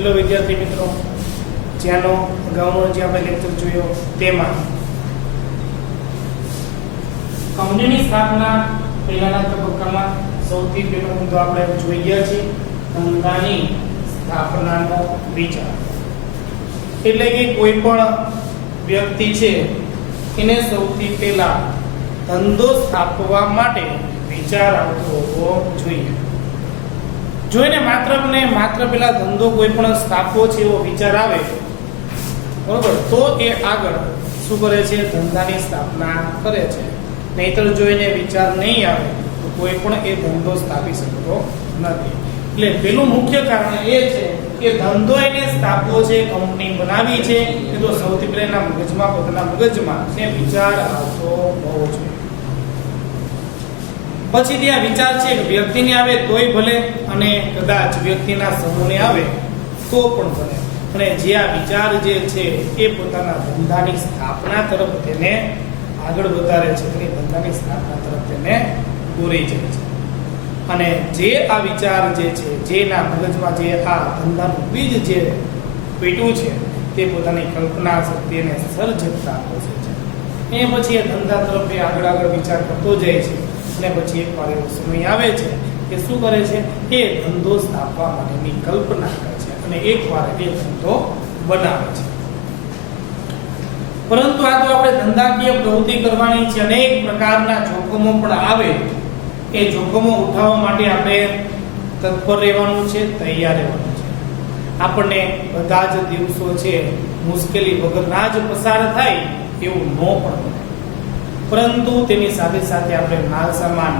Hello વિદ્યાર્થી મિત્રો, જેનો અગાઉનો જે આપણે લેક્ચર જોયો તેમાં કંપનીની સ્થાપના પહેલાના તબક્કામાં સૌથી પહેલો મુદ્દો આપણે જોઈ ગયા છે ધંધાની સ્થાપનાનો વિચાર. એટલે કે કોઈ પણ વ્યક્તિ છે એને સૌથી પહેલા ધંધો સ્થાપવા માટે વિચાર આવતો હોવો જોઈએ. જોઈને માત્ર પેલા ધંધો કોઈ પણ સ્થાપવો છે એવો વિચાર આવે બરોબર, તો એ આગળ શું કરે છે? ધંધાની સ્થાપના કરે છે. નહીતર જોઈને વિચાર નહીં આવે તો કોઈ પણ એ ધંધો સ્થાપી શકતો નથી. એટલે પેલું મુખ્ય કારણ એ છે કે ધંધો એને સ્થાપવો છે, કંપની બનાવી છે, એ તો સૌથી પહેલા પોતાના મગજમાં એ વિચાર આવતો હોવો જોઈએ. પછી ત્યાં વિચાર છે કે વ્યક્તિને આવે તોય ભલે અને કદાચ વ્યક્તિના સમૂહને આવે તો પણ ભલે, અને જે આ વિચાર જે છે એ પોતાના ધંધાની સ્થાપના તરફ તેને આગળ વધારે છે, એટલે ધંધાની સ્થાપના તરફ તેને દોરી જાય છે. અને જે આ વિચાર જે છે, જેના મગજમાં જે આ ધંધાનું બીજ જે પેટ્યું છે તે પોતાની કલ્પના શક્તિ અને સર્જકતા પોષે છે. એ પછી એ ધંધા તરફ આગળ વિચાર કરતો જાય છે. અને પછી એક વાર એવો સમય આવે છે કે શું કરે છે? એ ધંધો સ્થાપવા માટેની કલ્પના કરે છે અને એકવાર એ ધંધો બનાવે છે. પરંતુ આ તો આપણે ધંધાકીય પ્રવૃત્તિ કરવાની છે, અનેક પ્રકારના જોખમો પણ આવે. એ જોખમો ઉઠાવવા માટે આપણે તત્પર રહેવાનું છે, તૈયાર રહેવાનું છે. આપણને બધા જ દિવસો છે મુશ્કેલી વગરના જ પસાર થાય એવું ન પણ બને, પરંતુ તેની સાથે સાથે આપણે માલ સામાન,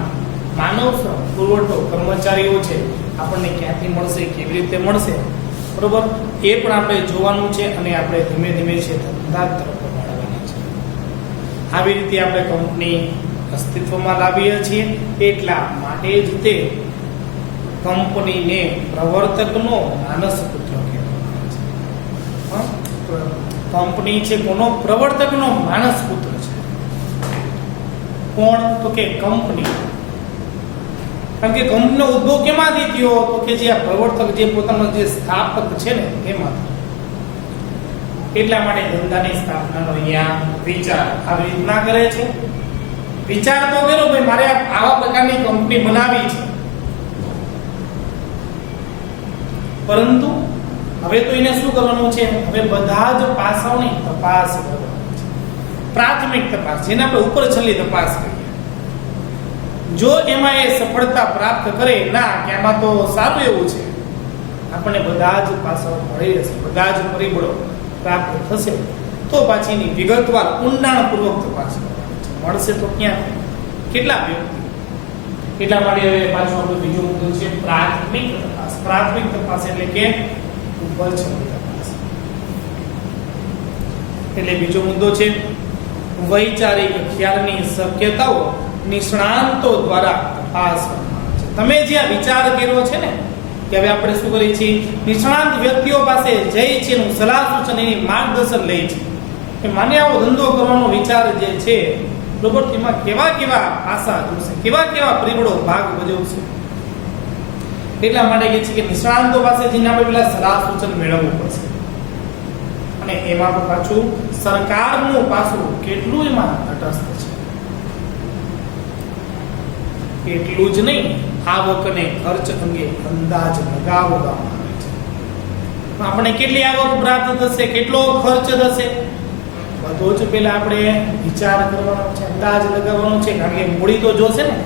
માનવ પુરવઠો, કર્મચારીઓ છે, આપણને ક્યાંથી મળશે, કેવી રીતે મળશે, બરોબર, એ પણ આપણે જોવાનું છે. અને આપણે ધીમે ધીમે છે ધંધા તરફ વળવાના છે. આવી રીતે આપણે કંપની અસ્તિત્વમાં લાવીએ છીએ. એટલા માટે જ તે કંપનીને પ્રવર્તકનો માનસ પુત્ર કહેવામાં આવે છે. કંપની છે કોનો? પ્રવર્તકનો માનસ પુત્ર છે. કોણ? તો કે કંપની. કારણ કે કંપનીનો ઉદ્ભવ કેમાંથી થયો? તો કે જે આ પ્રવર્તક, જે પોતાનો જે સ્થાપક છે ને એમાંથી. એટલા માટે ધંધાની સ્થાપનાનો અહીંયા વિચાર આવી રીતના કરે છે. વિચાર તો કર્યો ભાઈ મારે આવા પ્રકારની કંપની બનાવી છે, પરંતુ હવે તો એને શું કરવાનું છે? હવે બધા જ પાસાઓની તપાસ કરવાની છે. પ્રાથમિક તપાસ, જેને આપણે ઉપર છેલ્લી તપાસ કહીએ. જો એમાં એ સફળતા પ્રાપ્ત કરે, ના કે આમાં તો સારું એવું છે, આપણને બધા જ પાસાઓ મળી રહેશે, બધા જ પરિબળો પ્રાપ્ત થશે, તો પાછીની વિગતવાર ઊંડાણપૂર્વક તપાસ મળશે. તો ક્યાં, કેટલા વ્યક્તિ? એટલા માટે હવે પાછું આપણો બીજો મુદ્દો છે પ્રાથમિક તપાસ. પ્રાથમિક તપાસ એટલે કે ઉપર છેલ્લી તપાસ. એટલે બીજો મુદ્દો છે વૈચારિક ખ્યાલની શક્યતાઓ નિષ્ણાંતો દ્વારા તપાસવામાં આવે છે. તમે જે આ વિચાર કર્યો છે ને કે હવે આપણે શું કરીએ છીએ? નિષ્ણાંત વ્યક્તિઓ પાસે જઈ છે, એનું સલાહ સૂચન, એની માર્ગદર્શન લઈ છે કે મને આવો ધંધો કરવાનો વિચાર જે છે બરોબર, એમાં કેવા પાસા જોશે, કેવા પરિબળો ભાગ ભજવશે. એટલા માટે કહે છે કે નિષ્ણાંતો પાસે જઈને આપણે પેલા સલાહ સૂચન મેળવવું પડશે. અને એમાં પણ પાછું સરકારનું પાસું કેટલું એમાં તટસ્થ છે. એટલું જ નહીં, આવક અને ખર્ચ અંગે અંદાજ લગાવવામાં આવે છે. આપણે કેટલી આવક પ્રાપ્ત થશે, કેટલો ખર્ચ થશે, બધો જ પહેલા આપણે વિચાર કરવાનો છે, અંદાજ લગાવવાનો છે. કારણ કે મૂડી તો જોશે ને,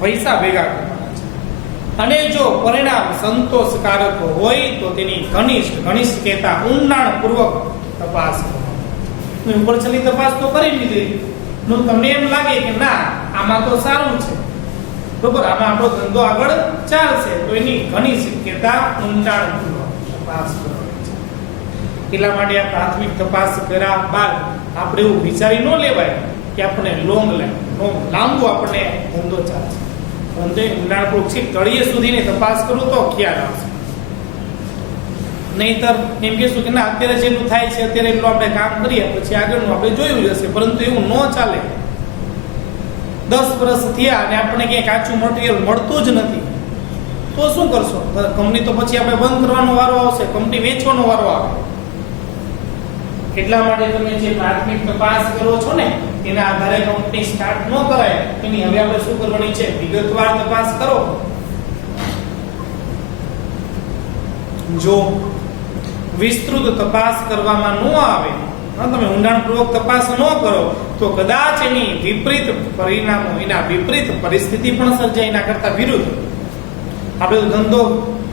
પૈસા ભેગા કરવાના છે. અને જો પરિણામ સંતોષકારક હોય તો તેની ઘનિષ્ઠ કહેતા ઊંડાણપૂર્વક તપાસ કરવાની. ઉપર છેલ્લી તપાસ તો કરી લીધી, તમને એમ લાગે કે ના આમાં તો સારું છે, બરોબર, આમાં આપણો ધંધો આગળ ચાલશે, તો એની ઘનિષ્ઠ કહેતા ઊંડાણપૂર્વક તપાસ કરવાની છે. એટલા માટે આ પ્રાથમિક તપાસ કર્યા બાદ આપણે એવું વિચારી ન લેવાય કે આપણને લાંબુ આપણને ધંધો ચાલશે. પરંતુ ઊંડાણપૂર્વક છે તળિયે સુધીની તપાસ કરું તો ખ્યાલ આવશે. નહીતર એમ કહેશું કે ના અત્યારે જેટલું થાય છે અત્યારે એટલું આપણે કામ કરીએ, પછી આગળનું આપણે જોયું જશે. પરંતુ એવું ન ચાલે. 10 વર્ષ થયા અને આપણને ક્યાંય કાચું મટીરિયલ મળતું જ નથી, તો શું કરશો? કંપની તો પછી આપણે બંધ કરવાનો વારો આવશે, કંપની વેચવાનો વારો આવે. એટલા માટે તમે જે પ્રાથમિક તપાસ કરો છો ને એના આધારે કંપની સ્ટાર્ટ ન કરાય. એની હવે આપણે શું કરવાની છે? વિગતવાર તપાસ કરો. જો વિસ્તૃત તપાસ કરવામાં ન આવે, તમે ઊંડાણપૂર્વક તપાસ ન કરો તો કદાચ એની વિપરીત પરિણામો, એના વિપરીત પરિસ્થિતિ પણ સર્જાય. એના કરતા વિરુદ્ધ આપણે ધંધો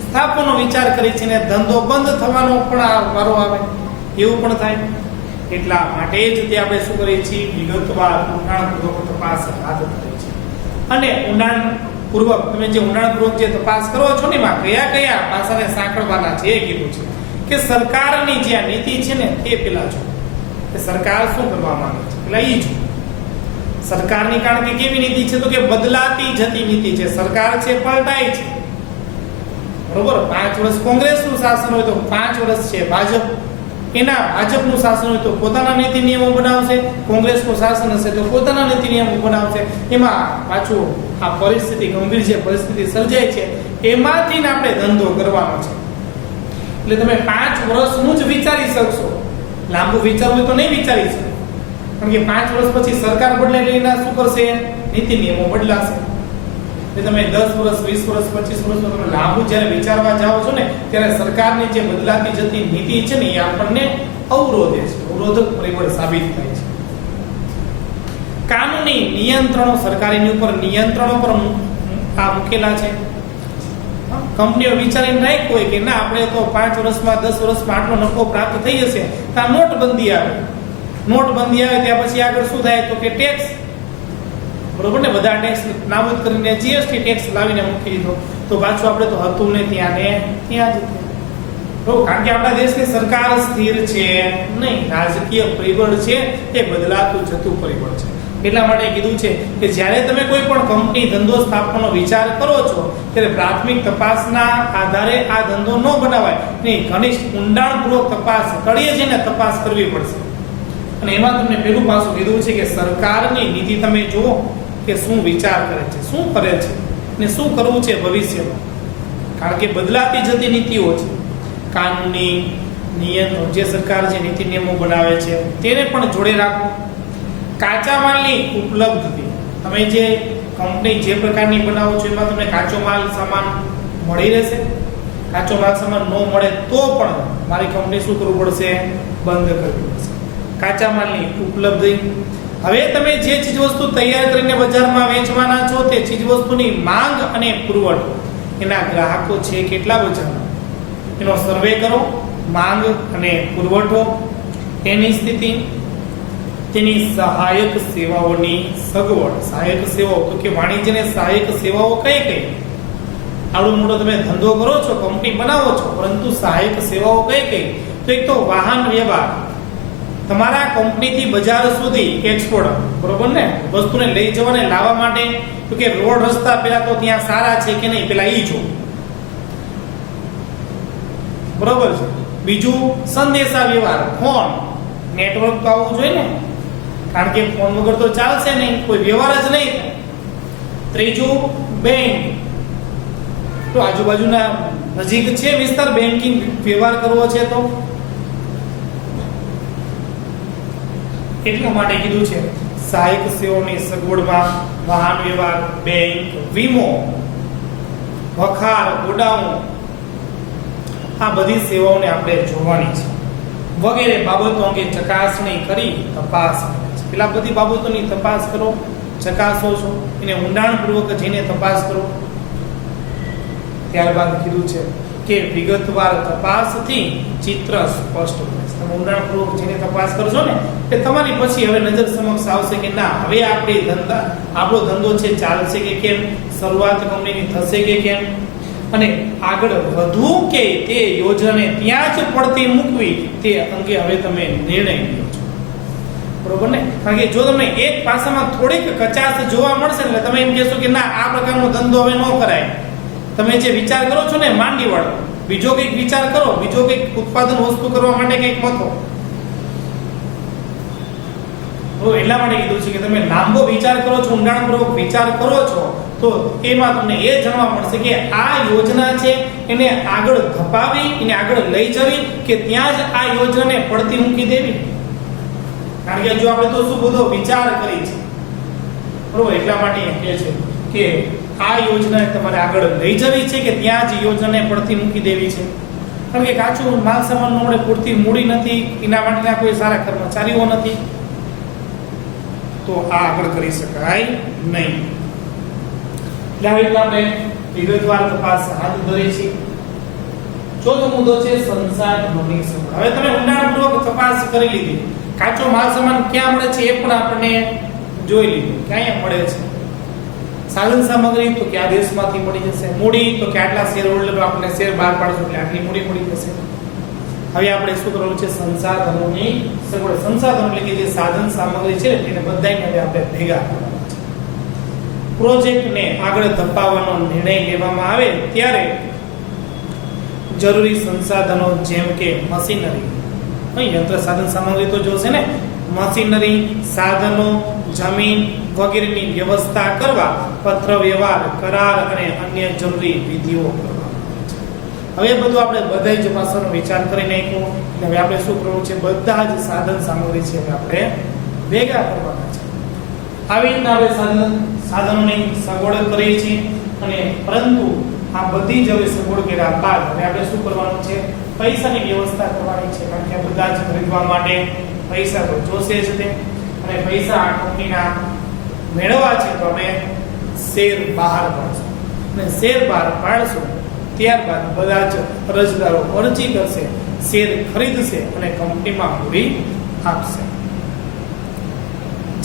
સ્થાપવાનો વિચાર કરી છે ને ધંધો બંધ થવાનો પણ વારો આવે, એવું પણ થાય. એટલા માટે જ તે આપણે શું કરીએ છીએ? વિગતવાર ઊંડાણપૂર્વક તપાસ હાથ ધરીએ છીએ. અને ઊંડાણપૂર્વક તમે જે ઊંડાણપૂર્વક જે તપાસ કરો છો ને એમાં કયા કયા પાસાને સાંકળવાના છે એ કીધું છે કે સરકારની જે આ નીતિ છે ને તે પેલા જો કે સરકાર શું કરવા માંગે છે પેલા ઈ જો. સરકારની કારણ કે કેવી નીતિ છે? તો કે બદલાતી જતી નીતિ છે. સરકાર છે પલટાય છે, બરોબર. 5 વર્ષ કોંગ્રેસનું શાસન હોય તો 5 વર્ષ છે ભાજપ, એના ભાજપનું શાસન હોય તો પોતાના નીતિ નિયમો બનાવશે, કોંગ્રેસનું શાસન હશે તો પોતાના નીતિ નિયમો બનાવશે. એમાં પાછું આ પરિસ્થિતિ ગંભીર જે પરિસ્થિતિ સર્જાય છે એમાંથી આપણે ધંધો કરવાનો છે. એટલે તમે 5 વર્ષનું જ વિચારી શકશો, લાંબુ વિચારવું તો નહીં વિચારી શકો. કારણ કે 5 વર્ષ પછી સરકાર બદલાય એના શું કરશે? નીતિ નિયમો બદલાશે. એટલે તમે 10 વર્ષ 20 વર્ષ 25 વર્ષનો તમે લાંબુ જ્યારે વિચારવા જાઓ છો ને ત્યારે સરકારની જે બદલાતી જતી નીતિ છે ને એ આપણને અવરોધે છે, અવરોધક પરિબળ સાબિત થાય છે. કાનૂની નિયંત્રણો, સરકારીની ઉપર નિયંત્રણો પર આ મૂકેલા છે. કંપનીઓ વિચારીને રાખ્યું હોય કે ના આપણે તો 5 વર્ષમાં 10 વર્ષમાં આટલો નફો પ્રાપ્ત થઈ જશે, તો આ નોટબંધી આવે. નોટબંધી આવે ત્યાં પછી આગળ શું થાય? તો કે ટેક્સ, બરોબર ને, બધા ટેક્સ નાબૂદ કરીને જીએસટી ટેક્સ લાવીને મૂકી દીધો. તો પાછું આપણે તો હતું ને ત્યાં જ બરોબર. કારણ કે આપણા દેશની સરકાર સ્થિર છે નહીં, રાજકીય પરિબળ છે એ બદલાતું જતું પરિબળ છે. એટલા માટે કીધું છે કે જ્યારે તમે કોઈ પણ કંપની ધંધો સ્થાપવાનો વિચાર કરો છો ત્યારે પ્રાથમિક તપાસના આધારે આ ધંધો ન બનાવાય, નહીં, ઘનિષ્ઠ ઊંડાણપૂર્વક તપાસ, તળિયે જઈને તપાસ કરવી પડશે. અને એમાં તમને પેલું પાસું કીધું છે કે સરકારની નીતિ તમે જુઓ કે શું વિચાર કરે છે, શું કરે છે ને શું કરવું છે ભવિષ્યમાં. કારણ કે બદલાતી જતી નીતિઓ છે, કાનૂની નિયમો, જે સરકાર જે નીતિ નિયમો બનાવે છે તેને પણ જોડે રાખો. કાચા માલની ઉપલબ્ધતા, તમે જે કંપની જે પ્રકારની બનાવો છો એમાં તમને કાચો માલ સામાન મળી રહેશે. કાચો માલ સામાન ન મળે તો પણ મારી કંપની શું કરવું પડશે? બંધ કરવી પડશે. કાચા માલની ઉપલબ્ધતા, હવે તમે જે ચીજવસ્તુ તૈયાર કરીને બજારમાં વેચવાના છો તે ચીજવસ્તુની માંગ અને પુરવઠો, એના ગ્રાહકો છે કેટલા બજારમાં, એનો સર્વે કરો. માંગ અને પુરવઠો, એની સ્થિતિ, તેની સહાયક સેવાઓની સગવડ. સહાયક સેવાઓ તો કે વાણિજ્યને સહાયક સેવાઓ કઈ કઈ? આવડો મોટો તમે ધંધો કરો છો, કંપની બનાવો છો, પરંતુ સહાયક સેવાઓ કઈ કઈ? તો એક તો વાહન વ્યવહાર, તમારા કંપનીથી બજાર સુધી એક્સપોર્ટ, બરોબર ને, વસ્તુને લઈ જવાને લાવવા માટે તો કે રોડ રસ્તા પેલા તો ત્યાં સારા છે કે નહીં પેલા ઈ જો, બરોબર છે. બીજું સંદેશા વ્યવહાર, ફોન નેટવર્ક તો આવવું જોઈએ ને, કારણ કે ફોન વગર તો ચાલશે નહીં, કોઈ વ્યવહાર જ નહીં થાય. ત્રીજું બેંક, તો આજુબાજુના નજીક છે વિસ્તાર, બેન્કિંગ વ્યવહાર કરવો છે તો એટલા માટે કીધું છે સહાયક સેવાઓની સગવડમાં વાહન વ્યવહાર, બેંક, વીમો, વખાર, ગોડાઉન, આ બધી સેવાઓને આપણે જોવાની છે. વગેરે બાબતો અંગે ચકાસણી કરી તપાસ કરે છે. પેલા બધી બાબતોની તપાસ કરો, ચકાસો છો, એને ઊંડાણપૂર્વક જઈને તપાસ કરો. ત્યારબાદ કીધું છે કે વિગતવાર તપાસથી ચિત્ર સ્પષ્ટ બને છે. તમે ઊંડાણપૂર્વક જઈને તપાસ કરશો ને કે તમારી પછી હવે નજર સમક્ષ આવશે કે ના હવે આપણો ધંધો છે ચાલશે કે કેમ, શરૂઆત કંપનીની થશે કે કેમ, અને આગળ વધવું કે તે યોજનાને ત્યાં જ પડતી મૂકવી તે અંગે હવે તમે નિર્ણય લ્યો છો, બરોબર ને. કારણ કે જો તમને એક પાસામાં થોડીક કચાશ જોવા મળશે એટલે તમે એમ કહેશો કે ના આ પ્રકારનો ધંધો હવે ન કરાય. તમે જે વિચાર કરો છો ને માંડી વાળો, બીજો કંઈક વિચાર કરો, બીજો કંઈક ઉત્પાદન વસ્તુ કરવા માટે કંઈક મથો. એટલા માટે કીધું છે કે તમે લાંબો વિચાર કરો છો, ઊંડાણપૂર્વક વિચાર કરો છો તો એમાં તમને એ જાણવા મળશે કે આ યોજના છે એને આગળ ધપાવી, એને આગળ લઈ જવી કે ત્યાં જ આ યોજનાને પડતી મૂકી દેવી. કારણ કે જો આપણે તો શું બધો વિચાર કરી છે, બરોબર, એટલા માટે એ કહે છે કે આ યોજનાને તમારે આગળ લઈ જવી છે કે ત્યાં જ યોજનાને પડતી મૂકી દેવી છે. કારણ કે કાચું માલ સામાનનું આપણે પૂરતી મૂડી નથી, એના માટેના કોઈ સારા કર્મચારીઓ નથી, તો આ આગળ કરી શકાય નહીં. એટલે હવે આપણે વિગતવાર તપાસ હાથ ધરી છે. ચોથો મુદ્દો છે સંસાધનોની સગવડ. હવે તમે ઊંડાણપૂર્વક તપાસ કરી લીધી, કાચો માલ સામાન ક્યાં મળે છે એ પણ આપણે જોઈ લીધું, ક્યાં મળે છે. સાધન સામગ્રી તો કયા દેશમાંથી મળી જશે, મૂડી તો કે આટલા શેર હોલ્ડર આપણે શેર બહાર પાડશું એટલે આટલી મૂડી મળી જશે. હવે આપણે શું કરવાનું છે, સંસાધનોની સગવડ. સંસાધનો એટલે કે જે સાધન સામગ્રી છે તેને બધાને હવે આપણે ભેગા કરવાના છે. પ્રોજેક્ટને આગળ ધપાવવાનો નિર્ણય લેવામાં આવે ત્યારે જરૂરી સંસાધનો જેમ કે મશીનરી, યંત્ર સાધન સામગ્રી તો જોશે ને, મશીનરી, સાધનો, જમીન વગેરેની વ્યવસ્થા કરવા પત્ર વ્યવહાર, કરાર અને અન્ય જરૂરી વિધિઓ કરવા. હવે બધું આપણે બધા જ પાસાનો વિચાર કરી નાખ્યો. હવે આપણે શું કરવું છે, બધા જ સાધન સામગ્રી છે આપણે ભેગા કરવાના છે. આવી રીતના આપણે સાધનોની સગવડ કરીએ છીએ અને પરંતુ આ બધી જ હવે સગવડ કર્યા બાદ હવે આપણે શું કરવાનું છે, પૈસાની વ્યવસ્થા કરવાની છે. કારણ કે આ બધા જ ખરીદવા માટે પૈસા તો જોશે જ તે, અને પૈસા આ કંપનીના મેળવવા છે તો અમે શેર બહાર પાડશું, અને શેર બહાર પાડશું ત્યારબાદ બધા જ અરજદારો અરજી કરશે, શેર ખરીદશે અને કંપનીમાં મૂડી આપશે.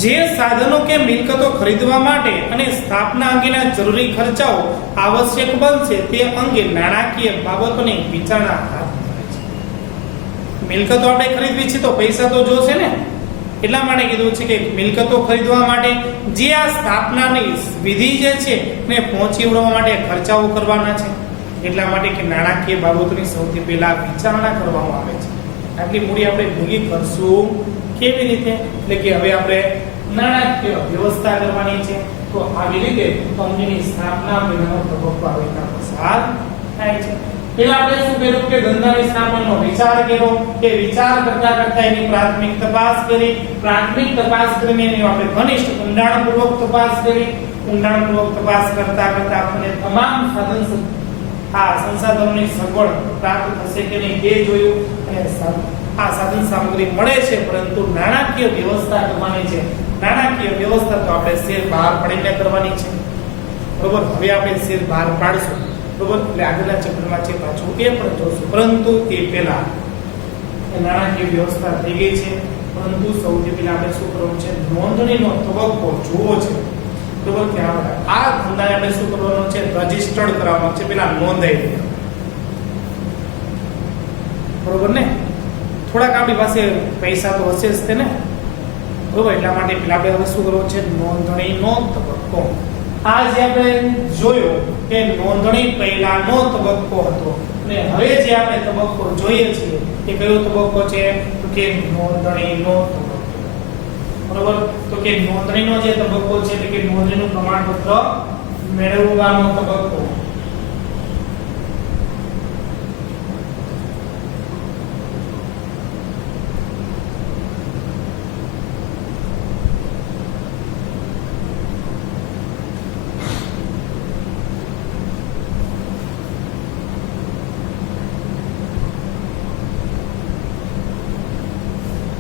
જે સાધનો કે મિલકતો ખરીદવા માટે અને સ્થાપના અંગેના જરૂરી ખર્ચાઓ આવશ્યક બનશે તે અંગે નાણાકીય બાબતોની વિચારણા હાથ ધરાય છે. મિલકતો આપણે ખરીદવી છે તો પૈસા તો જોશે ને, એટલા માટે કીધું છે કે મિલકતો ખરીદવા માટે જે આ સ્થાપનાની વિધિ જે છે ને પહોંચી વળવા માટે ખર્ચાઓ કરવાના છે. એટલા માટે કે નાણાકીય બાબતોની સૌથી પહેલા વિચારણા કરવામાં આવે છે. આટલી મૂડી આપણે ભેગી કરશું કેવી રીતે, એટલે કે હવે આપણે નાણાકીય વ્યવસ્થા કરવાની છે. તો આવી રીતે કંપનીની સ્થાપના પહેલાનો તબક્કો આવી રીતના પસાર થાય છે. પેલા આપણે શું કર્યું કે ધંધાની સ્થાપનાનો વિચાર કર્યો, કે વિચાર કરતા કરતા એની પ્રાથમિક તપાસ કરી, પ્રાથમિક તપાસ કરીને એની આપણે ઘનિષ્ઠ ઊંડાણપૂર્વક તપાસ કરી, ઊંડાણપૂર્વક તપાસ કરતા કરતા આપણને તમામ સંસાધનોની સગવડ પ્રાપ્ત થશે કે નહીં તે જોયું, અને આ સાધન સામગ્રી મળે છે પરંતુ નાણાકીય વ્યવસ્થા કરવાની છે. નાણાકીય વ્યવસ્થા તો આપણે શેર બહાર પાડીને કરવાની છે, બરોબર. હવે આપણે શેર બહાર પાડશું, બરોબર, એટલે આગળના ચેપ્ટરમાં છે પાછું એ પણ જોશું. પરંતુ એ પહેલા નાણાકીય વ્યવસ્થા થઈ ગઈ છે, પરંતુ સૌથી પહેલા આપણે શું કરવું છે, નોંધણીનો તબક્કો જોવો છે, બરોબર. કે આ ધંધાને આપણે શું કરવાનું છે, રજીસ્ટર્ડ કરાવવાનું છે, પેલા નોંધાઈ દે, બરોબર ને. થોડાક આપણી પાસે પૈસા તો હશે જ તે ને, બરોબર. એટલા માટે પેલા આપણે શું કરવું છે, નોંધણીનો તબક્કો. આ જે આપણે જોયો કે નોંધણી પહેલાનો તબક્કો હતો, અને હવે જે આપણે તબક્કો જોઈએ છીએ એ કયો તબક્કો છે, તો કે નોંધણીનો તબક્કો, બરોબર. તો કે નોંધણીનો જે તબક્કો છે એટલે કે નોંધણીનું પ્રમાણપત્ર મેળવવાનો તબક્કો.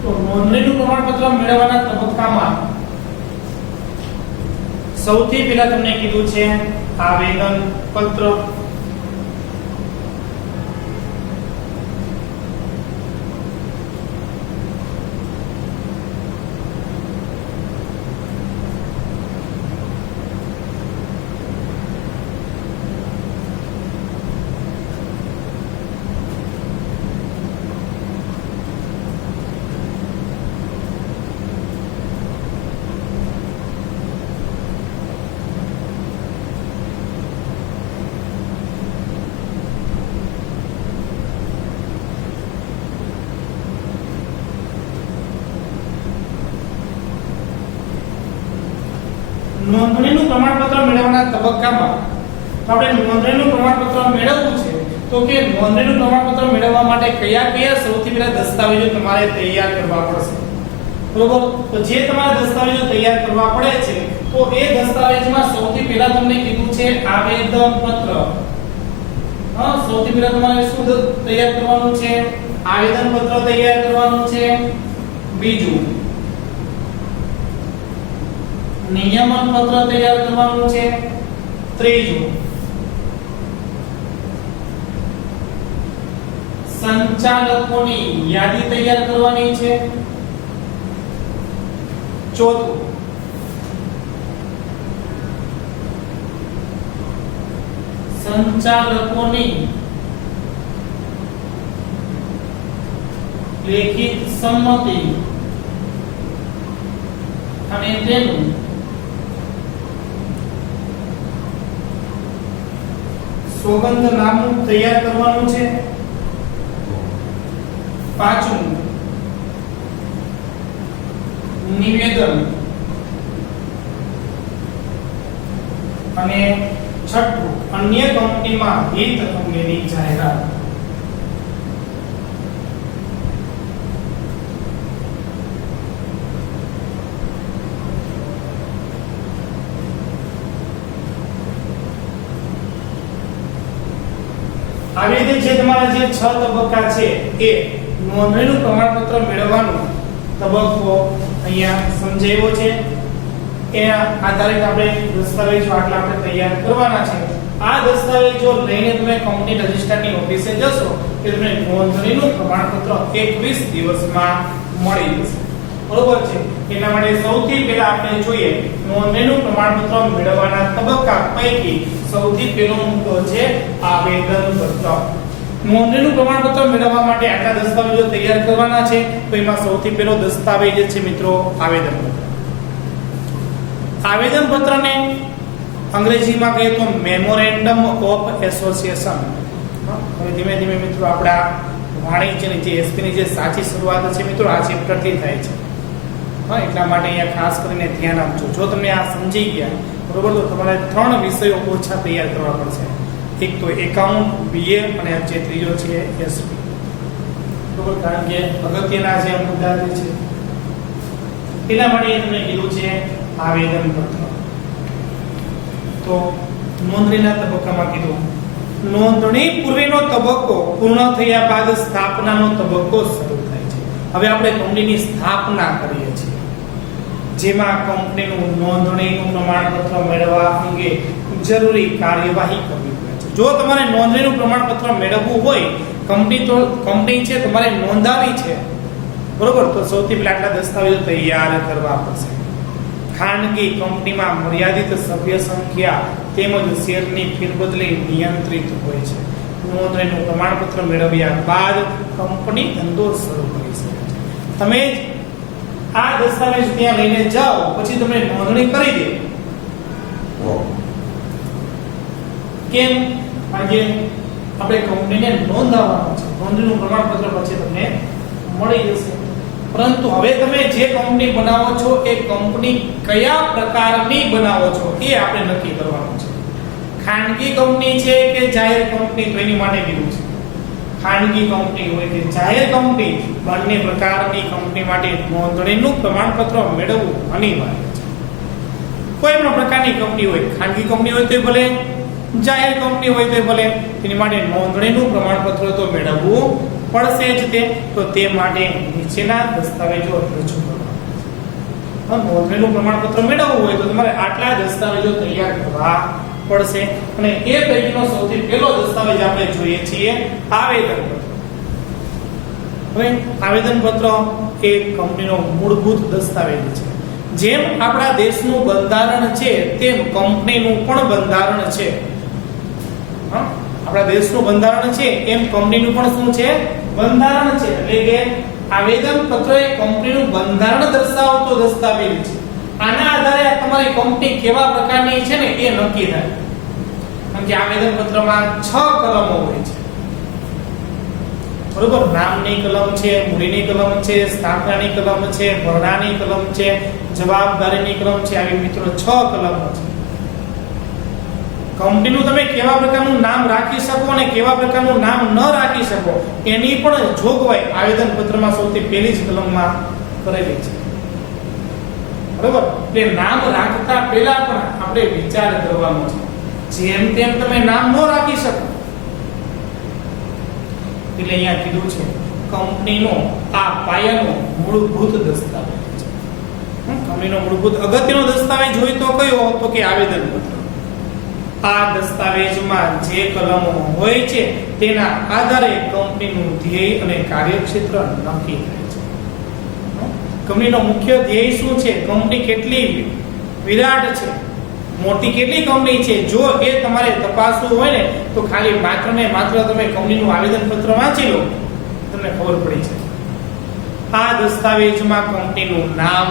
નોંધણીનું પ્રમાણપત્ર મેળવવાના તબક્કામાં સૌથી પહેલા તમને કીધું છે આવેદન પત્ર. નોંધણીનું પ્રમાણપત્ર મેળવવાના તબક્કામાં આપણે નોંધણીનું પ્રમાણપત્ર મેળવવું છે તો કે નોંધણીનું પ્રમાણપત્ર મેળવવા માટે કયા સૌથી પહેલા દસ્તાવેજો તમારે તૈયાર કરવા પડશે, બરોબર? તો જે તમારે દસ્તાવેજો તૈયાર કરવા પડે છે તો એ દસ્તાવેજમાં સૌથી પહેલા તમને કીધું છે આવેદન પત્ર. સૌથી પહેલા તમારે શું તૈયાર કરવાનું છે? આવેદન પત્ર તૈયાર કરવાનું છે. બીજું નિયમન પત્ર તૈયાર કરવાનું છે. ત્રીજું સંચાલકોની યાદી તૈયાર કરવાની છે. ચોથું સંચાલકોની લેખિત સંમતિ અને તેનું સોગંદનામું તૈયાર કરવાનું છે. પાંચમું નિવેદન અને છઠ્ઠું અન્ય કંપનીમાં હિત અંગેની જાહેરાત. આવી રીતે જે તમારા જે 6 તબક્કા છે એ નોંધણીનું પ્રમાણપત્ર મેળવવાનો તબક્કો અહીંયા સમજાવ્યો છે. એના આધારિત આપણે દસ્તાવેજો આટલા આપણે તૈયાર કરવાના છે. આ દસ્તાવેજો લઈને તમે કંપની રજિસ્ટ્રારની ઓફિસે જશો કે તમને નોંધણીનું પ્રમાણપત્ર 21 દિવસમાં મળી જશે, બરોબર છે? એના માટે સૌથી પહેલા આપણે જોઈએ નોંધણીનું પ્રમાણપત્ર મેળવવાના તબક્કા પૈકી સૌથી પહેલો મુદ્દો છે આવેદન પત્ર. નોંધણીનું પ્રમાણપત્ર મેળવવા માટે આટલા દસ્તાવેજો તૈયાર કરવાના છે તો એમાં સૌથી પહેલો દસ્તાવેજ છે મિત્રો આવેદન પત્ર. આવેદન પત્રને અંગ્રેજીમાં કહીએ તો મેમોરેન્ડમ ઓફ એસોસિએશન. હવે ધીમે ધીમે મિત્રો આપણા વાણિજ્યની જે એસપીની જે સાચી શરૂઆત છે મિત્રો આ ચેપ્ટરથી થાય છે. એટલા માટે અહીંયા ખાસ કરીને ધ્યાન આપજો. જો તમને આ સમજી ગયા બરોબર તો તમારે 3 વિષયો ઓછા તૈયાર કરવા પડશે. એક તો એકાઉન્ટ, બીએ અને જે ત્રીજો છે એસપી, બરોબર? કારણ કે અગત્યના જે મુદ્દા છે એના માટે તમને કીધું છે આવેદન પત્ર. તો નોંધણીના તબક્કામાં કીધું નોંધણી પૂર્વેનો તબક્કો પૂર્ણ થયા બાદ સ્થાપનાનો તબક્કો શરૂ થાય છે. હવે આપણે કંપનીની સ્થાપના કરીએ છીએ જેમાં કંપનીનું નોંધણીનું પ્રમાણપત્ર મેળવવા અંગે જરૂરી કાર્યવાહી કરવી પડે છે. જો તમારે નોંધણીનું પ્રમાણપત્ર મેળવવું હોય, કંપની છે તમારે નોંધાવી છે, બરોબર? તો સૌથી પહેલા આટલા દસ્તાવેજો તૈયાર કરવા પડશે. ખાનગી કંપનીમાં મર્યાદિત સભ્ય સંખ્યા તેમજ શેરની ફેરબદલી નિયંત્રિત હોય છે. નોંધણીનું પ્રમાણપત્ર મેળવ્યા બાદ કંપની ધંધો શરૂ કરી શકે છે. તમે આ દસ્તાવેજ ત્યાં લઈને જાઓ પછી તમને નોંધણી કરી દે. કેમ? કારણ કે આપણે કંપનીને નોંધાવવાનું છે. નોંધણીનું પ્રમાણપત્ર પછી તમને મળી જશે. પરંતુ હવે તમે જે કંપની બનાવો છો એ કંપની કયા પ્રકારની બનાવો છો એ આપણે નક્કી કરવાનું છે. ખાનગી કંપની છે કે જાહેર કંપની, તો એની માટે કીધું છે ખાનગી કંપની હોય કે જાહેર કંપની, બંને પ્રકારની કંપની માટે નોંધણીનું પ્રમાણપત્ર મેળવવું અનિવાર્ય છે. કોઈ પણ પ્રકારની કંપની હોય, ખાનગી કંપની હોય તો ભલે, જાહેર કંપની હોય તો ભલે, એની માટે નોંધણીનું પ્રમાણપત્ર તો મેળવવું પડશે જ. તો તે માટે નીચેના દસ્તાવેજો રજૂ કરવા. નોંધણીનું પ્રમાણપત્ર મેળવવું હોય તો તમારે આટલા દસ્તાવેજો તૈયાર કરવા પડશે. અને એ પૈકીનો સૌથી પહેલો દસ્તાવેજ આપણે જોઈએ છીએ આવેદન પત્ર. હવે આવેદન પત્ર એ કંપનીનો મૂળભૂત દસ્તાવેજ છે. જેમ આપણા દેશનું બંધારણ છે તેમ કંપનીનું પણ બંધારણ છે. આપણા દેશનું બંધારણ છે એમ કંપનીનું પણ શું છે? બંધારણ છે. એટલે કે આવેદન પત્ર એ કંપનીનું બંધારણ દર્શાવતો દસ્તાવેજ છે. આના આધારે તમારી કંપની કેવા પ્રકારની છે ને એ નક્કી થાય. કારણ કે આવેદન પત્રમાં 6 કલમો હોય છે, બરોબર? નામની કલમ છે, મૂડીની કલમ છે, સ્થાપનાની કલમ છે, ભરણાની કલમ છે, જવાબદારીની કલમ છે આવી મિત્રો 6 કલમો છે. કંપનીનું તમે કેવા પ્રકારનું નામ રાખી શકો અને કેવા પ્રકારનું નામ ન રાખી શકો એની પણ જોગવાઈ આવેદન પત્રમાં સૌથી પહેલી જ કલમમાં કરેલી છે. બરાબર? એટલે નામ રાખતા પહેલા પણ આપણે વિચાર કરવાનો છે. જેમ તેમ તમે નામ ન રાખી શકો. એટલે અહીંયા કીધું છે કંપનીનો આ પાયાનો મૂળભૂત દસ્તાવેજ છે. કંપનીનો મૂળભૂત અગત્યનો દસ્તાવેજ હોય તો કયો? તો કે આવેદન પત્ર. આ દસ્તાવેજમાં જે કલમો હોય છે તેના આધારે કંપનીનું ધ્યેય અને કાર્યક્ષેત્ર નક્કી થાય છે. કંપનીનો મુખ્ય ધ્યેય શું છે? કંપની કેટલી વિરાટ છે, મોટી કેટલી કંપની છે, જો એ તમારે તપાસવું હોય ને તો ખાલી માત્ર ને માત્ર તમે કંપનીનું આવેદન પત્ર વાંચી લો, તમને ખબર પડી જાય. આ દસ્તાવેજમાં કંપનીનું નામ,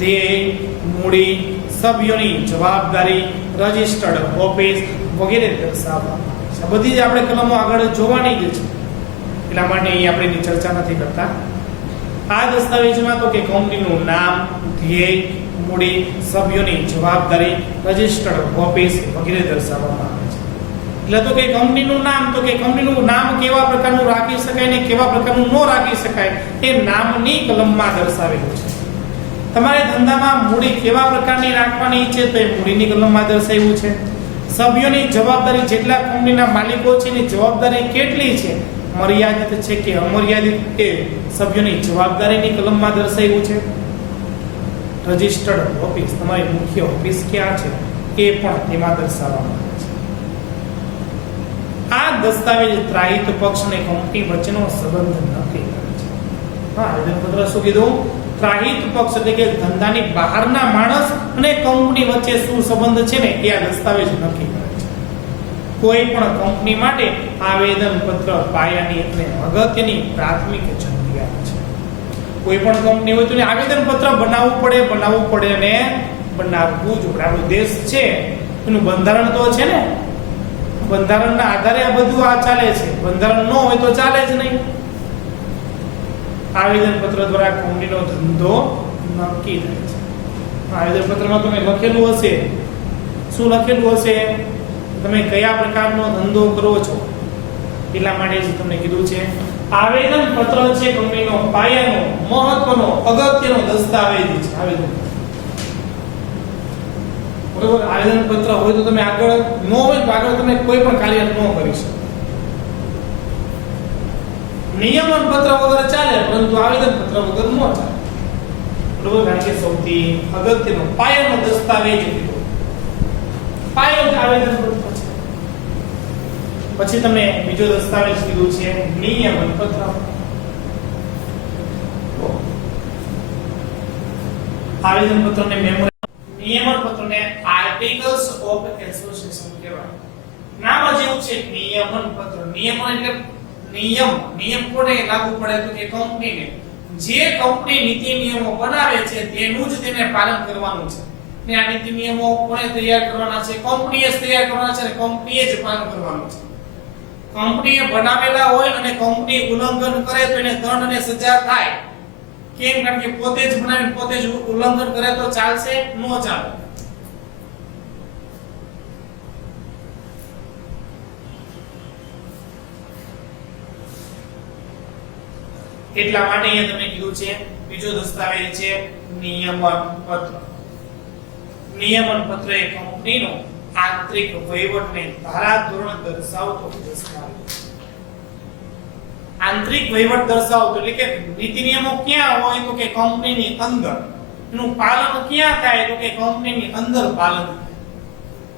ધ્યેય, મૂડી, સભ્યોની જવાબદારી, રજિસ્ટર્ડ ઓફિસ વગેરે દર્શાવવામાં આવે છે. બધી જ આપણે કલમો આગળ જોવાની જ છે, એટલા માટે અહીં આપણે એની ચર્ચા નથી કરતા. આ દસ્તાવેજમાં તો કે કંપનીનું નામ, ધ્યેય, મૂડી, સભ્યોની જવાબદારી, રજિસ્ટર્ડ ઓફિસ વગેરે દર્શાવવામાં આવે છે. એટલે તો કે કંપનીનું નામ, તો કે કંપનીનું નામ કેવા પ્રકારનું રાખી શકાય ને કેવા પ્રકારનું ન રાખી શકાય એ નામની કલમમાં દર્શાવેલું છે. તમારે ધંધામાં મૂડી કેવા પ્રકારની રાખવાની છે તો એ મૂડીની કલમમાં દર્શાવ્યું છે. સભ્યોની જવાબદારી, જેટલા કંપનીના માલિકો છે એની જવાબદારી કેટલી છે, મર્યાદિત છે કે અમર્યાદિત, એ સભ્યોની જવાબદારીની કલમમાં દર્શાવ્યું છે. રજિસ્ટર્ડ ઓફિસ, તમારી મુખ્ય ઓફિસ ક્યાં છે એ પણ તેમાં દર્શાવવામાં આવે છે. આ દસ્તાવેજ ત્રાહિત પક્ષ અને કંપની વચ્ચેનો સંબંધ નક્કી કરે છે. હા, આવેદનપત્ર શું કીધું? ત્રાહિત પક્ષ એટલે કે ધંધાની બહારના માણસ અને કંપની વચ્ચે શું સંબંધ છે ને એ આ દસ્તાવેજ નક્કી કરે છે. કોઈ પણ કંપની માટે આવેદન પત્ર પાયાની અને અગત્યની પ્રાથમિક જરૂરિયાત છે. કોઈ પણ કંપની હોય તો આવેદન પત્ર બનાવવું પડે અને બનાવવું જ પડે. આપણો દેશ છે એનું બંધારણ તો છે ને, બંધારણના આધારે આ બધું આ ચાલે છે. બંધારણ ન હોય તો ચાલે જ નહીં. આવેદન પત્ર દ્વારા કંપનીનો ધંધો નક્કી થાય છે. આવેદન પત્રમાં તમે લખેલું હશે, શું લખેલું હશે? તમે કયા પ્રકારનો ધંધો કરો છો એટલા માટે જ તમને કીધું છે. આવેદન પત્ર છે કંપનીનો પાયાનો, મહત્વનો, અગત્યનો દસ્તાવેજ છે. આવેદન બરોબર. આવેદન પત્ર હોય તો તમે આગળ, ન હોય તો આગળ તમે કોઈ પણ કાર્ય ન કરી શકો. નિયમન પત્ર વગર ચાલે, પરંતુ આવેદન પત્ર વગર ન ચાલે. બરોબર. કારણ કે સૌથી અગત્યનો પાયાનો દસ્તાવેજ કીધો, પાયો જ આવેદન પત્ર છે. પછી તમને બીજો દસ્તાવેજ કીધું છે નિયમન પત્ર. આવેદન પત્રને મેમોરેન્ડમ, નિયમન પત્રને આર્ટિકલ્સ ઓફ એસોસિએશન કહેવાય. નામ જ એવું છે નિયમન પત્ર. નિયમન એટલે નિયમ કોને લાગુ પડે તો કે કંપનીને. જે કંપની નીતિ નિયમો બનાવે છે તેનું જ તેને પાલન કરવાનું છે. ને આ નીતિ નિયમો કોને તૈયાર કરવાના છે? કંપનીએ જ તૈયાર કરવાના છે અને કંપનીએ જ પાલન કરવાનું છે. કંપનીએ બનાવેલા હોય અને કંપની ઉલ્લંઘન કરે તો એને દંડ અને સજા થાય. કેમ? કારણ કે પોતે જ બનાવીને પોતે જ ઉલ્લંઘન કરે તો ચાલશે? ન ચાલે. એટલા માટે અહીંયા તમને કીધું છે બીજો દસ્તાવેજ છે નિયમન પત્ર. નિયમન પત્ર એ કંપનીનો આંતરિક વહીવટને ધારાધોરણ દર્શાવતો દસ્તાવેજ. આંતરિક વહીવટ દર્શાવતો એટલે કે નીતિ નિયમો ક્યાં હોય તો કે કંપનીની અંદર. એનું પાલન ક્યાં થાય તો કે કંપનીની અંદર પાલન થાય.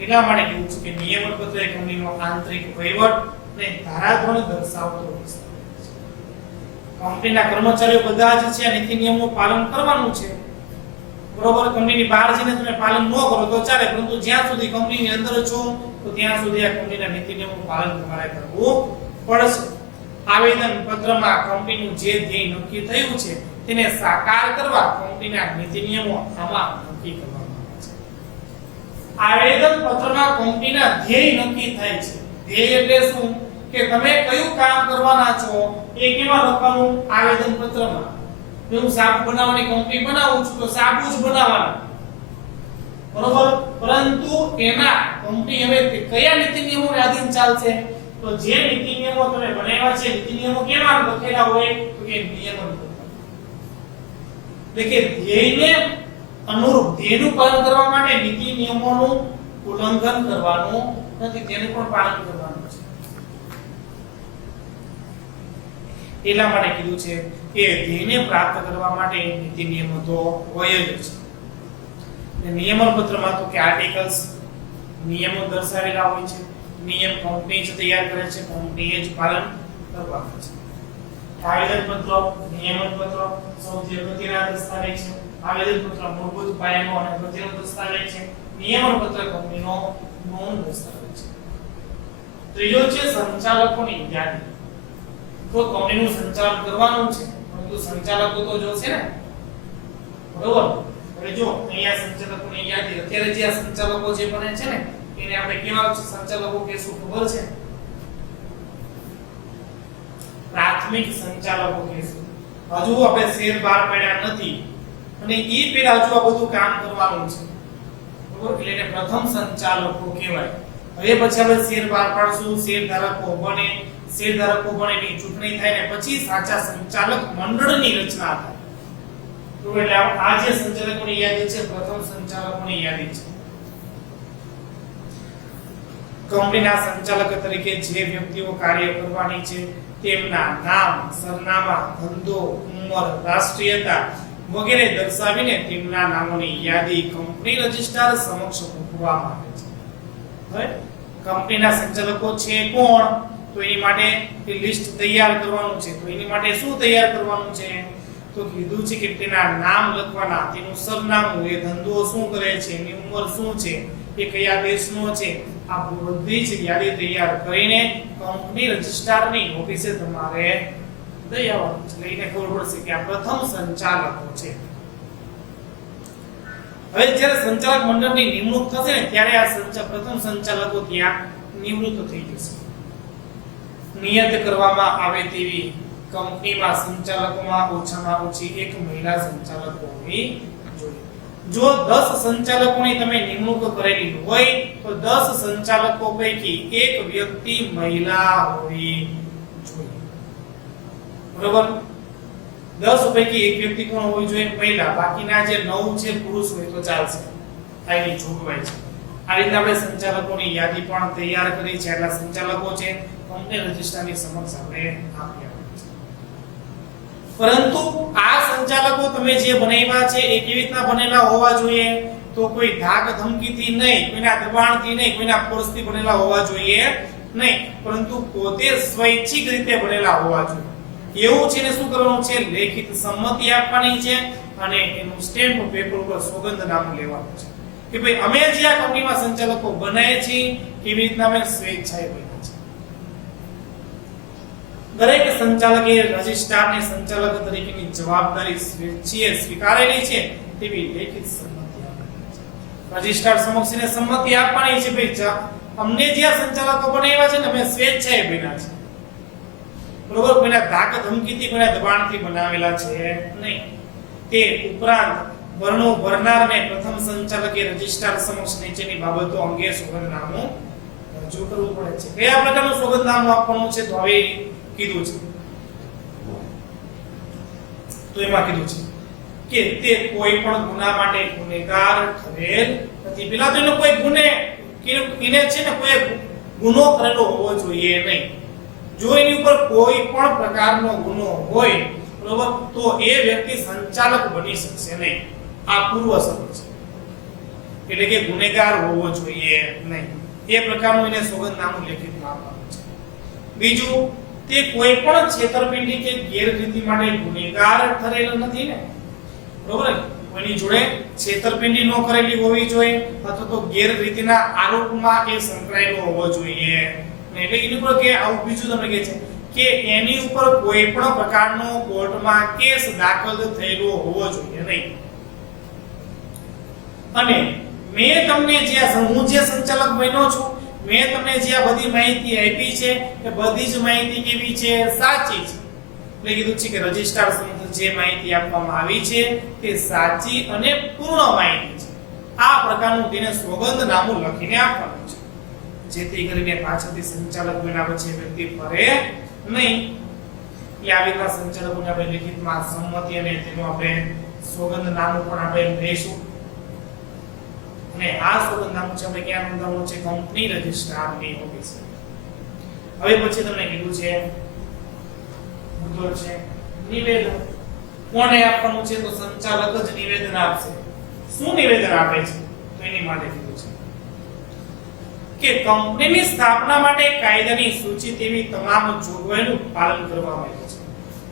એટલા માટે કીધું છે કે નિયમન પત્ર એ કંપનીનો આંતરિક વહીવટ ને ધારાધોરણ દર્શાવતો દસ્તાવેજ. કંપનીના કર્મચારીઓ બધા જ છે નીતિ નિયમોનું પાલન કરવાનું છે. બરોબર. કંપનીની બહાર જઈને તમે પાલન ન કરો તો ચાલે, પરંતુ જ્યાં સુધી કંપનીની અંદર છો તો ત્યાં સુધી આ કંપનીના નીતિ નિયમોનું પાલન તમારે કરવું પડશે. આવેદન પત્રમાં કંપનીનું જે ધ્યેય નક્કી થયું છે તેને સાકાર કરવા કંપનીના નીતિ નિયમો આમાં નક્કી કરવામાં આવે છે. આવેદન પત્રમાં કંપનીના ધ્યેય નક્કી થાય છે. ધ્યેય એટલે શું? કે તમે કયું કામ કરવાના છો એ કેવા લખવાનું? આવેદન પત્રમાં. હું સાબુ બનાવવાની કંપની બનાવું છું તો સાબુ જ બનાવવાના, બરોબર. પરંતુ એના કંપની હવે કયા નીતિ નિયમોને આધીન ચાલશે? તો જે નીતિ નિયમો તમે બનાવ્યા છે, નીતિ નિયમો કેવા લખેલા હોય તો કે નિયમન એટલે કે ધ્યેયને અનુરૂપ ધ્યેયનું પાલન કરવા માટે નીતિ નિયમોનું ઉલ્લંઘન કરવાનું નથી, તેનું પણ પાલન કરવાનું છે. એટલા માટે કીધું છે કે ધ્યેયને પ્રાપ્ત કરવા માટે નીતિ નિયમો તો હોય જ છે. નિયમન પત્રમાં તો કે આર્ટિકલ્સ નિયમો દર્શાવેલા હોય છે, નિયમ કંપની જ તૈયાર કરે છે, કંપનીએ જ પાલન કરવાનું છે. આવેદન પત્ર, નિયમન પત્ર સૌથી અગત્યના દસ્તાવેજ છે. આવેદન પત્ર મૂળભૂત પાયાનો અને અગત્યનો દસ્તાવેજ છે. નિયમન પત્ર કંપનીનો નોંધ દસ્તાવેજ છે. ત્રીજો છે સંચાલકોની યાદી. તો કંપનીનું સંચાલન કરવાનું છે, પરંતુ સંચાલકો તો જોશે ને, બરોબર. હવે જો અહીંયા સંચાલકોની યાદી, અત્યારે જે આ સંચાલકો જે બને છે ને એને આપણે કેવા સંચાલકો કહેશું ખબર છે? પ્રાથમિક સંચાલકો કહેશું. હજુ આપણે શેર બહાર પાડ્યા નથી અને ઈ પેલા હજુ આ બધું કામ કરવાનું છે, બરોબર. એટલે એને પ્રથમ સંચાલકો કહેવાય. હવે પછી આપણે શેર બહાર પાડશું, શેરધારકો બને, શેરધારકો બને ની ચૂંટણી થાય ને પછી સાચા સંચાલક મંડળની રચના થાય. તો એટલે આ જે સંચાલકોની યાદી છે પ્રથમ સંચાલકોની યાદી છે. કંપનીના સંચાલક તરીકે જે વ્યક્તિઓ કાર્ય કરવાની છે તેમના નામ, સરનામા, ધંધો, ઉંમર, રાષ્ટ્રીયતા વગેરે દર્શાવીને તેમના નામોની યાદી કંપની રજિસ્ટ્રાર સમક્ષ મૂકવામાં આવે છે. હવે કંપનીના સંચાલકો છે કોણ? તો એની માટે લિસ્ટ તૈયાર કરવાનું છે. તો એની માટે શું તૈયાર કરવાનું છે? તો કીધું છે કે તેના નામ લખવાના, તેનું સરનામું, એ ધંધો શું કરે છે, એની ઉંમર શું છે, એ કયા દેશનો છે, આ બધી જ યાદી તૈયાર કરીને કંપની રજિસ્ટ્રારની ઓફિસે તમારે દઈ આવવાનું છે. એટલે એને ખબર પડશે કે આ પ્રથમ સંચાલકો છે. હવે જ્યારે સંચાલક મંડળની નિમણૂક થશે ને ત્યારે આ પ્રથમ સંચાલકો ત્યાં નિવૃત્ત થઈ જશે. નિયત કરવામાં આવે તેવી કંપનીમાં સંચાલકોમાં ઓછામાં ઓછી એક મહિલા સંચાલક હોવી જોઈએ. જો 10 સંચાલકોની તમે નિમણૂક કરેલી હોય તો 10 સંચાલકો પૈકી એક વ્યક્તિ મહિલા હોવી જોઈએ, બરોબર. 10 પૈકી એક વ્યક્તિ કોણ હોવી જોઈએ? મહિલા. બાકીના જે 9 છે પુરુષ હોય તો ચાલશે, આની જોગવાઈ છે. આ રીતે આપણે સંચાલકોની યાદી પણ તૈયાર કરી છે. એટલા સંચાલકો છે કંપની રજિસ્ટ્રારની સમક્ષ આપણે આપ્યા. પરંતુ આ સંચાલકો તમે જે બનાવ્યા છે એ કેવી રીતના બનેલા હોવા જોઈએ? તો કોઈ ધાક ધમકીથી નહીં, કોઈના દબાણથી નહીં, કોઈના ફોર્સથી બનેલા હોવા જોઈએ નહીં, પરંતુ પોતે સ્વૈચ્છિક રીતે બનેલા હોવા જોઈએ. એવું છે ને શું કરવાનું છે? લેખિત સંમતિ આપવાની છે અને એનું સ્ટેમ્પ પેપર ઉપર સોગંદનામું લેવાનું છે કે ભાઈ અમે જે આ કંપનીમાં સંચાલકો બનાવીએ છીએ કેવી રીતના અમે સ્વેચ્છાએ બન્યા છે. દરેક સંચાલકે રજિસ્ટ્રારને સંચાલક તરીકેની જવાબદારી સ્વેચ્છાએ સ્વીકારેલી છે તેવી લેખિત સંમતિ આપવાની છે. રજિસ્ટ્રાર સમક્ષ એને સંમતિ આપવાની છે ભાઈ અમને જે સંચાલકો બનાવ્યા છે ને અમે સ્વેચ્છાએ બન્યા છે, બરોબર. કોઈના ધાક ધમકીથી, કોઈના દબાણથી બનાવેલા છે નહીં. તે ઉપરાંત વર્ણો ભરનારને પ્રથમ સંચાલકે રજિસ્ટ્રાર સમક્ષ નીચેની બાબતો અંગે સોગંદનામું રજૂ કરવું પડે છે. કયા પ્રકારનું સોગંદનામું આપવાનું છે? તો હવે કીધું છે. તો એમાં કીધું છે કે તે કોઈ પણ ગુના માટે ગુનેગાર ઠરેલ નથી. પેલા તો એનો કોઈ ગુને એને છે ને કોઈ ગુનો કરેલો હોવો જોઈએ નહીં. જો એની ઉપર કોઈ પણ પ્રકારનો ગુનો હોય, બરોબર, તો એ વ્યક્તિ સંચાલક બની શકશે નહીં. આ પૂર્વ શરત છે. એટલે કે ગુનેગાર હોવો જોઈએ નહીં. એ પ્રકારનું એને સોગંદનામું લેખિતમાં આપવાનું છે. બીજું, તે કોઈ પણ છેતરપિંડી કે ગેરરીતિ માટે ગુનેગાર ઠરેલ નથી ને, બરોબર. કોઈની જોડે છેતરપિંડી ન કરેલી હોવી જોઈએ અથવા તો ગેરરીતિના આરોપમાં એ સંકળાયેલો હોવો જોઈએ. એટલે એની ઉપર કે આવું બીજું તમને કહે છે કે એની ઉપર કોઈ પણ પ્રકારનો કોર્ટમાં કેસ દાખલ થયેલો હોવો જોઈએ નહીં. અને મેં તમને જે હું જે સંચાલક બન્યો છું, મેં તમને જે આ બધી માહિતી આપી છે એ બધી જ માહિતી કેવી છે? સાચી છે. એટલે કીધું છે કે રજિસ્ટ્રાર સમક્ષ જે માહિતી આપવામાં આવી છે તે સાચી અને પૂર્ણ માહિતી છે. આ પ્રકારનું તેને સોગંદનામું લખીને આપવાનું છે, જેથી કરીને પાછળથી સંચાલક બન્યા પછી વ્યક્તિ ફરે નહીં. એટલે આવી રીતના સંચાલકોને આપણે લિખિતમાં સંમતિ અને તેનું આપણે સોગંદનામું પણ આપણે લઈશું. અને આ સોગંદનામું છે આપણે ક્યાં નોંધાવવાનું છે? કંપની રજિસ્ટ્રારની ઓફિસે. હવે પછી તમને કીધું છે મુદ્દો છે નિવેદન. કોને આપવાનું છે? તો સંચાલક જ નિવેદન આપશે. શું નિવેદન આપે છે? તો એની માટે કીધું છે કે કંપનીની સ્થાપના માટે કાયદાની સૂચિત એવી તમામ જોગવાઈનું પાલન કરવામાં આવ્યું છે.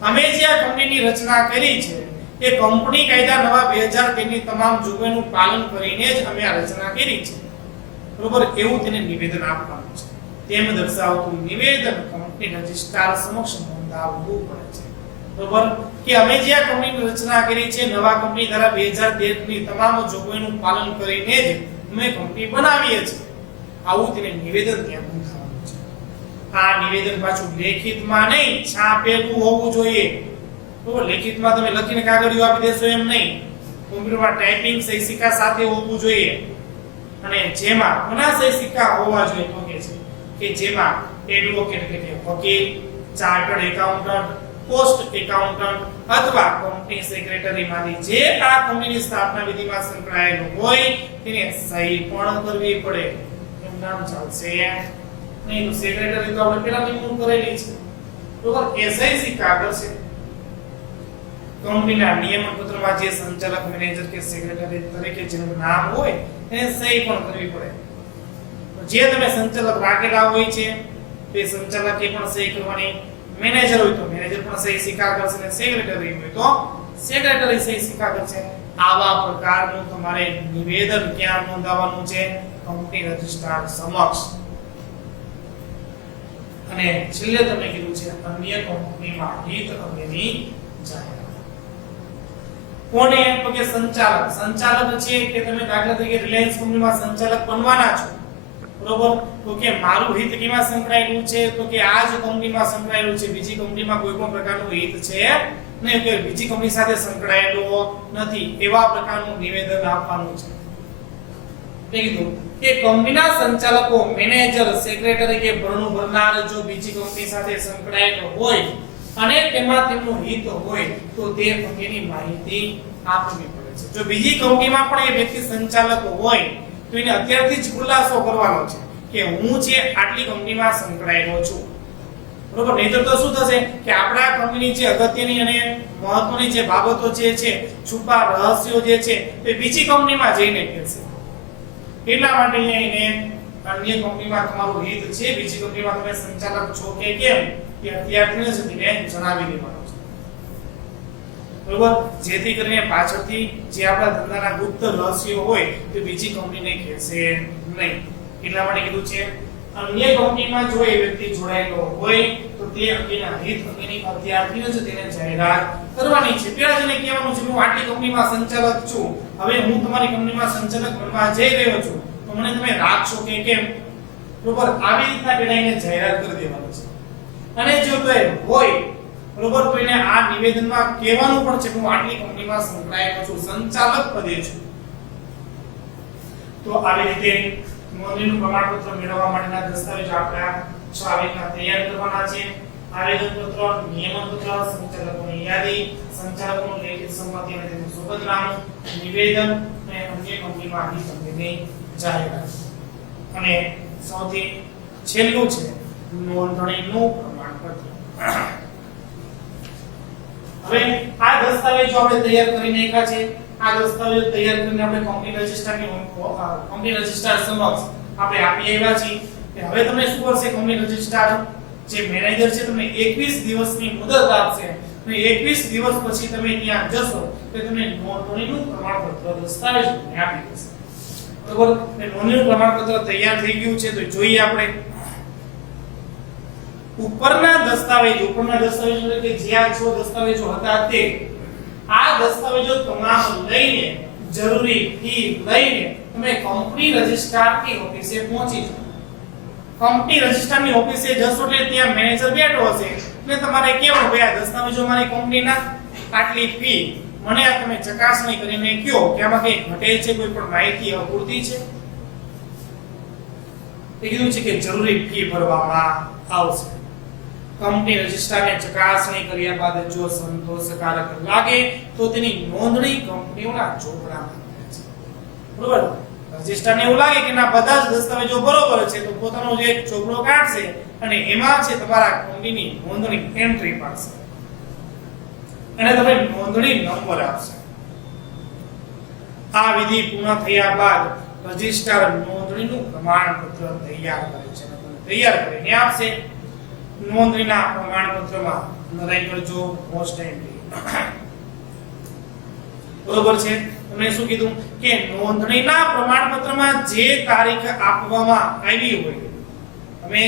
અમે જે આ કંપનીની રચના કરી છે એ કંપની કાયદા નવા 2013 ની તમામ જોગવાઈનું પાલન કરીને જ અમે આ રચના કરી છે. બરોબર, એવું તેને નિવેદન આપવાનું છે. તેમ દર્શાવતું નિવેદન કંપની રજિસ્ટ્રાર સમક્ષ નોંધાવવું પડે છે. બરોબર, કે અમે જે આ કંપનીની રચના કરી છે નવા કંપની ધારા 2013 ની તમામ જોગવાઈનું પાલન કરીને જ અમે કંપની બનાવીએ છીએ. આવું તેને નિવેદન ત્યાં નોંધાવવાનું છે. આ નિવેદન પાછું લેખિતમાં નહીં, છાપેલું હોવું જોઈએ. બરોબર, લેખિતમાં તમે લખીને કાગળિયો આપી દેશો એમ નહીં. કોમ્પ્યુટરમાં ટાઈપિંગ સહી સિક્કા સાથે હોવું જોઈએ. અને જેમાં કોના સહી સિક્કા હોવા જોઈએ તો કે છે કે જેમાં એડવોકેટ એટલે કે વકીલ, ચાર્ટર્ડ એકાઉન્ટન્ટ, પોસ્ટ એકાઉન્ટન્ટ અથવા કંપની સેક્રેટરી માંથી જે આ કંપનીની સ્થાપના વિધિમાં સંકળાયેલો હોય તેને સહી પણ કરવી પડે. એમ નામ ચાલશે નહીં તો સેક્રેટરી તો આપણે પહેલા નિમણૂક કરેલી છે. બરોબર, એ સહી સિક્કા કરશે. કંપનીના નિયમન પત્રમાં જે સંચાલક, મેનેજર કે સેક્રેટરી તરીકે જેનું નામ હોય એને સહી પણ કરવી પડે. જે તમે સંચાલક રાખેલા હોય છે તે સંચાલકે પણ સહી કરવાની. મેનેજર હોય તો મેનેજર પણ સહી સ્વીકાર કરશે અને સેક્રેટરી હોય તો સેક્રેટરી સહી સ્વીકાર કરશે. આવા પ્રકારનું તમારે નિવેદન ક્યાં નોંધાવવાનું છે? કંપની રજિસ્ટ્રાર સમક્ષ. અને છેલ્લે તમને કીધું છે અન્ય કંપનીમાં હિત અંગેની જાહેરાત. કોને? તો કે સંચાલક. સંચાલક છે કે તમે દાખલા તરીકે રિલાયન્સ કંપનીમાં સંચાલક બનવાના છો. બરોબર, તો કે મારું હિત કેમાં સંકળાયેલું છે? તો કે આ જ કંપનીમાં સંકળાયેલું છે. બીજી કંપનીમાં કોઈ પણ પ્રકારનું હિત છે નહીં, કે બીજી કંપની સાથે સંકળાયેલો નથી. એવા પ્રકારનું નિવેદન આપવાનું છે. કીધું કે કંપનીના સંચાલકો, મેનેજર, સેક્રેટરી કે ભરણું ભરનાર જો બીજી કંપની સાથે સંકળાયેલો હોય અને તેમાં તેમનું હિત હોય તો તે અંગેની માહિતી આપવી પડે છે. જો બીજી કંપનીમાં પણ એ વ્યક્તિ સંચાલક હોય તો એને અત્યારથી જ ખુલાસો કરવાનો છે કે હું છે આટલી કંપનીમાં સંકળાયેલો છું. બરોબર, નહીતર તો શું થશે કે આપણા કંપની જે અગત્યની અને મહત્વની જે બાબતો જે છે, છુપા રહસ્યો જે છે તે બીજી કંપનીમાં જઈને કહેશે. એટલા માટે એને અન્ય કંપનીમાં તમારું હિત છે, બીજી કંપનીમાં તમે સંચાલક છો કે કેમ એ અત્યારથી જ તેને જણાવી દેવાનું છે. બરોબર, જેથી કરીને પાછળથી જે આપણા ધંધાના ગુપ્ત રહસ્યો હોય તે બીજી કંપનીને કહેશે નહીં. એટલા માટે કીધું છે અન્ય કંપનીમાં જો એ વ્યક્તિ જોડાયેલો હોય તો તે અંગેના હિત અંગેની અત્યારથી જ તેને જાહેરાત કરવાની છે. પહેલા જ એને કહેવાનું છે હું આટલી કંપનીમાં સંચાલક છું, હવે હું તમારી કંપનીમાં સંચાલક બનવા જઈ રહ્યો છું, તો મને તમે રાખશો કે કેમ? બરોબર, આવી રીતના પહેલા એને જાહેરાત કરી દેવાની છે. અને જો તો હોય બરોબર તો એને આ નિવેદનમાં કહેવાનું પણ છે કે હું આટલી કંપનીમાં સંકળાયેલો છું, સંચાલક પદે છું. તો આવી રીતે નોંધણીનું પ્રમાણપત્ર મેળવવા માટેના દસ્તાવેજો આપણે છ આવેદન તૈયાર કરવાના છે. આવેદનપત્ર, નિયમનપત્ર, સંચાલકોની યાદી, સંચાલકોનું લેખિત સંમતિ અને તેનું સોગંદનામું, નિવેદન અને અન્ય કંપનીમાં હિત અંગેની જાહેરાત. અને સૌથી છેલ્લું છે નોંધણીનું પ્રમાણપત્ર. હવે આ દસ્તાવેજો આપણે તૈયાર કરીને નાખ્યા છે. આ દસ્તાવેજો તૈયાર કરીને આપણે કંપની રજિસ્ટ્રાર સમક્ષ આપણે આપી આવ્યા છીએ. હવે તમને શું કરશે કંપની રજિસ્ટ્રાર જે મેનેજર છે તમને 21 દિવસની મુદત આપશે અને 21 દિવસ પછી તમે ત્યાં જશો તો તમને નોંધણીનું પ્રમાણપત્ર દસ્તાવેજ આપી દેશે. બરોબર, નોંધણીનું પ્રમાણપત્ર તૈયાર થઈ ગયું છે તો જોઈએ આપણે ઉપરના દસ્તાવેજો એટલે કે જે આ 6 દસ્તાવેજો હતા તે આ દસ્તાવેજો તમામ લઈને જરૂરી ફી લઈને તમે કંપની રજિસ્ટ્રારની ઓફિસે પહોંચી જાઓ. કંપની રજિસ્ટ્રારની ઓફિસે જશો એટલે ત્યાં મેનેજર બેઠો હશે ને તમારે કેવું ભાઈ આ દસ્તાવેજો મારી કંપનીના આટલી ફી મને આ તમે ચકાસણી કરીને કયો કે આમાં કઈ ઘટે છે, કોઈ પણ માહિતી અપૂરતી છે. એ કીધું છે કે જરૂરી ફી ભરવામાં આવશે. કંપની રજિસ્ટ્રારને ચકાસણી કર્યા બાદ જો સંતોષકારક લાગે તો તેની નોંધણી કંપનીઓના ચોપડામાં થાય છે. બરોબર, રજિસ્ટ્રારને એવું લાગે કે ના બધા જ દસ્તાવેજો બરોબર છે તો પોતાનો જે એક ચોપડો કાઢશે અને એમાં છે તમારા કંપનીની નોંધણી એન્ટ્રી પાડશે અને તમને નોંધણી નંબર આપશે. આ વિધિ પૂર્ણ થયા બાદ રજિસ્ટ્રાર નોંધણીનું પ્રમાણપત્ર તૈયાર કરે છે. તૈયાર કરીને આપશે. નોંધણીના પ્રમાણપત્રમાં નોંધાઈ કરજો મોસ્ટ એન્ટ્રી. બરોબર છે. તમને શું કીધું કે નોંધણીના પ્રમાણપત્રમાં જે તારીખ આપવામાં આવી હોય, તમે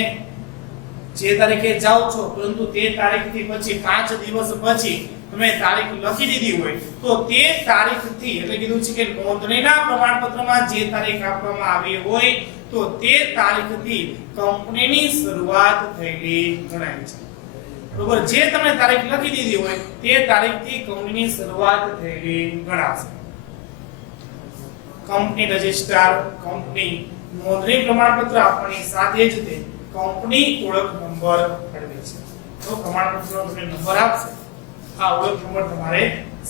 જે તારીખે જાઓ છો પરંતુ તે તારીખથી પછી 5 દિવસ પછી તમે તારીખ લખી દીધી હોય તો તે તારીખથી એટલે કીધું છે કે નોંધણીના પ્રમાણપત્રમાં જે તારીખ આપવામાં આવી હોય તો તે તારીખથી કંપનીની શરૂઆત થયેલી ગણાય છે. બરોબર, જે તમે તારીખ લખી દીધી હોય તે તારીખથી કંપનીની શરૂઆત થયેલી ગણાશે. કંપની રજિસ્ટ્રાર કંપની નોંધણી પ્રમાણપત્ર આપવાની સાથે જ તે કંપની ઓળખ નંબર મેળવે છે. તો પ્રમાણપત્રનો તમને નંબર આપશે. આ ઓળખ નંબર તમારે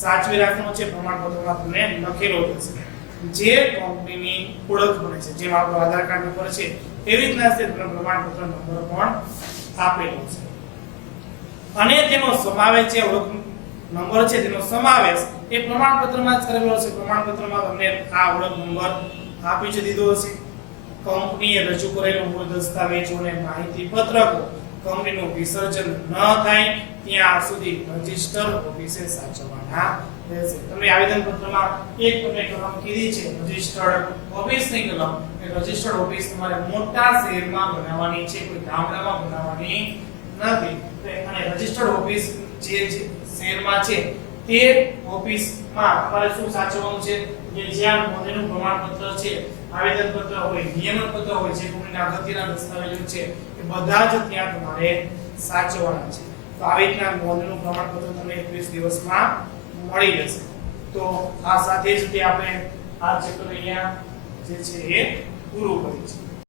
સાચવી રાખવાનો છે. પ્રમાણપત્રમાં તમને લખેલો હશે જે કંપનીની ઓળખ બને છે. જેમ આપણો આધાર કાર્ડ નંબર છે એવી રીતના છે તમને પ્રમાણપત્ર નંબર પણ આપેલો છે અને તેનો સમાવેશ છે. ઓળખ નંબર છે તેનો સમાવેશ એ પ્રમાણપત્રમાં જ કરેલો છે. પ્રમાણપત્રમાં તમને આ ઓળખ નંબર આપી જ દીધો હશે. કંપનીએ રજૂ કરેલો મૂળ દસ્તાવેજો અને માહિતી પત્રકો કંપનીનું વિસર્જન ન થાય ત્યાં સુધી રજિસ્ટર ઓફિસે સાચવવાના રહેશે. તમે આવેદન પત્રમાં એક તમને કલમ કીધી છે રજિસ્ટર્ડ ઓફિસની કલમ. એ રજિસ્ટર્ડ ઓફિસ તમારે મોટા શહેરમાં બનાવવાની છે, કોઈ ગામડામાં બનાવવાની નથી. અને રજિસ્ટર્ડ ઓફિસ જે શહેરમાં છે તે ઓફિસમાં તમારે શું સાચવવાનું છે કે જ્યાં નોંધણીનું પ્રમાણપત્ર છે, આવેદન પત્ર હોય, નિયમન પત્ર હોય, જે કંપનીના અગત્યના દસ્તાવેજો છે એ બધા જ ત્યાં તમારે સાચવવાના છે. તો આવી રીતના નોંધણીનું પ્રમાણપત્ર તમને 21 દિવસમાં મળી જશે. તો આ સાથે જ તે આપણે આ ચેપ્ટર અહીંયા જે છે એ પૂરું કરીએ છીએ.